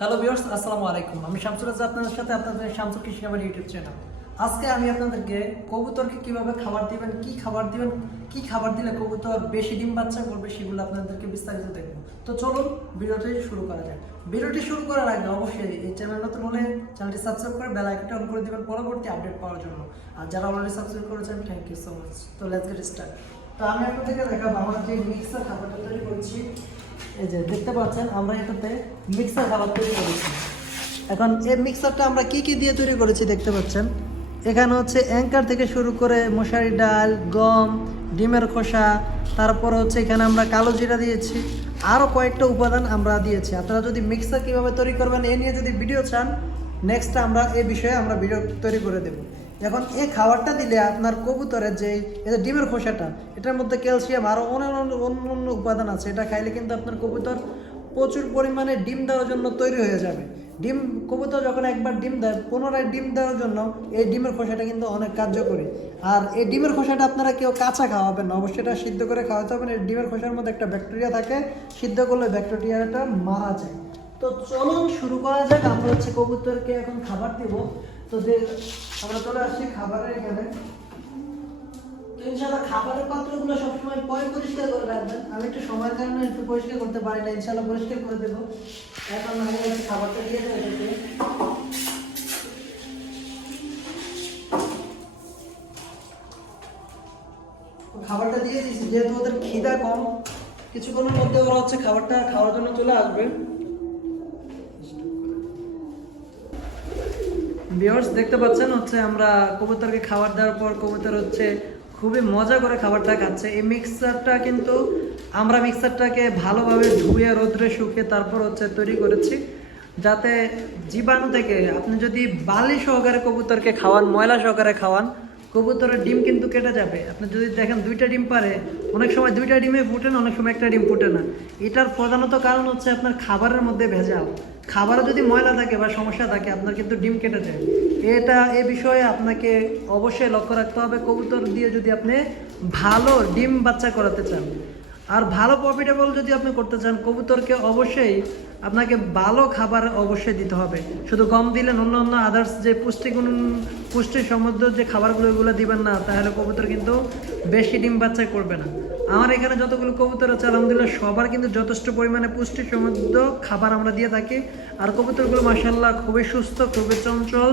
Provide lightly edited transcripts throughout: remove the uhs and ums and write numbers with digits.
Hello viewers, আসসালামু আলাইকুম। আমি শামসুর রাজা, আপনাদের সাথে আপনাদের শামসুর কৃষি খামার ইউটিউব চ্যানেল। আজকে আমি আপনাদেরকে কবুতরকে কিভাবে খাবার দিবেন, কি খাবার দিলে কবুতর বেশি ডিম বাচ্চা করবে সেগুলো আপনাদেরকে বিস্তারিত দেখবো। তো চলুন ভিডিওটি শুরু করা যাক। ভিডিওটি শুরু করার আগে অবশ্যই এই চ্যানেল নতুন হলে চ্যানেলটি সাবস্ক্রাইব করে বেল আইকনটা অন করে দিবেন পরবর্তী আপডেট পাওয়ার জন্য। আর যারা অলরেডি সাবস্ক্রাইব করেছেন, থ্যাংক ইউ সো মাচ। তো লেটস গেট স্টার্ট। তো আমি আপনাদেরকে দেখাবো আমরা যে মিক্সার খাবারটা তৈরি করছি। এই যে দেখতে পাচ্ছেন আমরা এটাতে মিক্সার খাবার তৈরি করেছি। এখন এই মিক্সারটা আমরা কি কি দিয়ে তৈরি করেছি দেখতে পাচ্ছেন। এখানে হচ্ছে অ্যাঙ্কার থেকে শুরু করে মশারি ডাল, গম, ডিমের খোসা, তারপর হচ্ছে এখানে আমরা কালো জিরা দিয়েছি, আরও কয়েকটা উপাদান আমরা দিয়েছি। আপনারা যদি মিক্সার কীভাবে তৈরি করবেন এ নিয়ে যদি ভিডিও চান, নেক্সট আমরা এই বিষয়ে আমরা ভিডিও তৈরি করে দেবো। এখন এই খাবারটা দিলে আপনার কবুতরের যে ডিমের খোসাটা, এটার মধ্যে ক্যালসিয়াম আরও অন্য উপাদান আছে। এটা খাইলে কিন্তু আপনার কবুতর প্রচুর পরিমাণে ডিম দেওয়ার জন্য তৈরি হয়ে যাবে। কবুতর যখন একবার ডিম দেয়, পুনরায় ডিম দেওয়ার জন্য এই ডিমের খোসাটা কিন্তু অনেক কার্যকরী। আর এই ডিমের খোসাটা আপনারা কেউ কাঁচা খাওয়াবেন না, অবশ্যই এটা সিদ্ধ করে খাওয়াতে হবে। এই ডিমের খোসার মধ্যে একটা ব্যাকটেরিয়া থাকে, সিদ্ধ করলে ব্যাকটেরিয়াটা মারা যায়। তো চলুন শুরু করা যাক। আমরা হচ্ছে কবুতরকে এখন খাবার দেব। তো আমরা চলে আসছি খাবারের এখানে। তো ইনশাআল্লাহ খাবারের পাত্রগুলো সবসময় পরিষ্কার করে রাখবেন। আমি একটু সময়ের কারণে একটু পরিষ্কার করতে পারি না, ইনশাআল্লাহ পরিষ্কার করে দেবো। এখন আমি খাবারটা দিয়ে দেবো। খাবারটা দিয়ে দিয়েছি, যেহেতু ওদের খিদা কম, কিছুক্ষণের মধ্যে ওরা হচ্ছে খাবারটা খাওয়ার জন্য চলে আসবে। ভিউয়ার্স দেখতে পাচ্ছেন হচ্ছে আমরা কবুতরকে খাবার দেওয়ার পর কবুতর হচ্ছে খুবই মজা করে খাবারটা খাচ্ছে। এই মিক্সারটা কিন্তু আমরা মিক্সারটাকে ভালোভাবে ধুয়ে রোদ্রে শুকিয়ে তারপর হচ্ছে তৈরি করেছি, যাতে জীবাণু থেকে আপনি যদি বালি সহকারে কবুতরকে খাওয়ান, ময়লা সহকারে খাওয়ান, কবুতরের ডিম কিন্তু কেটে যাবে। আপনি যদি দেখেন দুইটা ডিম পারে, অনেক সময় দুইটা ডিমে ফুটে না, অনেক সময় একটা ডিম ফুটে না। এটার প্রধানত কারণ হচ্ছে আপনার খাবারের মধ্যে ভেজাল। খাবারে যদি ময়লা থাকে বা সমস্যা থাকে, আপনার কিন্তু ডিম কেটে যায়। এ বিষয়ে আপনাকে অবশ্যই লক্ষ্য রাখতে হবে কবুতর দিয়ে যদি আপনি ভালো ডিম বাচ্চা করাতে চান। আর ভালো প্রফিটেবল যদি আপনি করতে চান, কবুতরকে অবশ্যই আপনাকে ভালো খাবার অবশ্যই দিতে হবে। শুধু গম দিলেন, অন্য আদার্স যে পুষ্টি সমৃদ্ধ যে খাবারগুলো এগুলো দিবেন না, তাহলে কবুতর কিন্তু বেশি ডিম বাচ্চা করবে না। আমার এখানে যতগুলো কবুতর আছে আলহামদুলিল্লাহ সবার কিন্তু যথেষ্ট পরিমাণে পুষ্টি সমৃদ্ধ খাবার আমরা দিয়ে থাকি। আর কবুতরগুলো মাশাআল্লাহ খুবই সুস্থ, খুবই চঞ্চল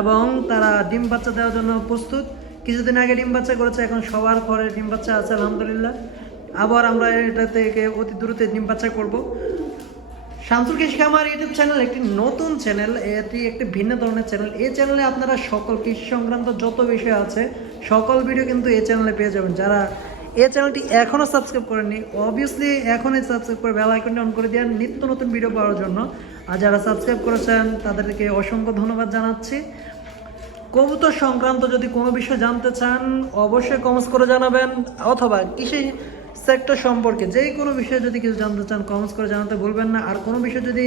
এবং তারা ডিম বাচ্চা দেওয়ার জন্য প্রস্তুত। কিছুদিন আগে ডিম বাচ্চা করেছে, এখন সবার ঘরে ডিম বাচ্চা আছে আলহামদুলিল্লাহ। আবার আমরা এটা থেকে অতি দ্রুত ডিম বাচ্চা করবো। শামসুর কৃষি খামার ইউটিউব চ্যানেল একটি নতুন চ্যানেল, এটি একটি ভিন্ন ধরনের চ্যানেল। এই চ্যানেলে আপনারা সকল কৃষি সংক্রান্ত যত বিষয় আছে সকল ভিডিও কিন্তু এই চ্যানেলে পেয়ে যাবেন। যারা এই চ্যানেলটি এখনও সাবস্ক্রাইব করেননি, অবভিয়াসলি এখনই সাবস্ক্রাইব করে বেল আইকনটি অন করে দেন নিত্য নতুন ভিডিও পাওয়ার জন্য। আর যারা সাবস্ক্রাইব করেছেন তাদেরকে অসংখ্য ধন্যবাদ জানাচ্ছি। কবুতর সংক্রান্ত যদি কোনো বিষয় জানতে চান অবশ্যই কমেন্টস করে জানাবেন, অথবা কৃষি সেক্টর সম্পর্কে যে কোনো বিষয়ে যদি কিছু জানতে চান কমেন্টস করে জানাতে ভুলবেন না। আর কোনো বিষয় যদি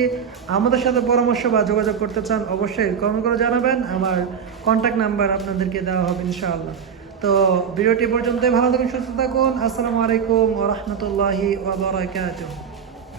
আমাদের সাথে পরামর্শ বা যোগাযোগ করতে চান অবশ্যই কমেন্ট করে জানাবেন। আমার কন্ট্যাক্ট নাম্বার আপনাদেরকে দেওয়া হবে ইনশাআল্লাহ। তো ভিডিওটি পর্যন্তই, ভালো থাকুন, সুস্থ থাকুন। আসসালামু আলাইকুম ওয়া রাহমাতুল্লাহি ওয়া বারাকাতুহু।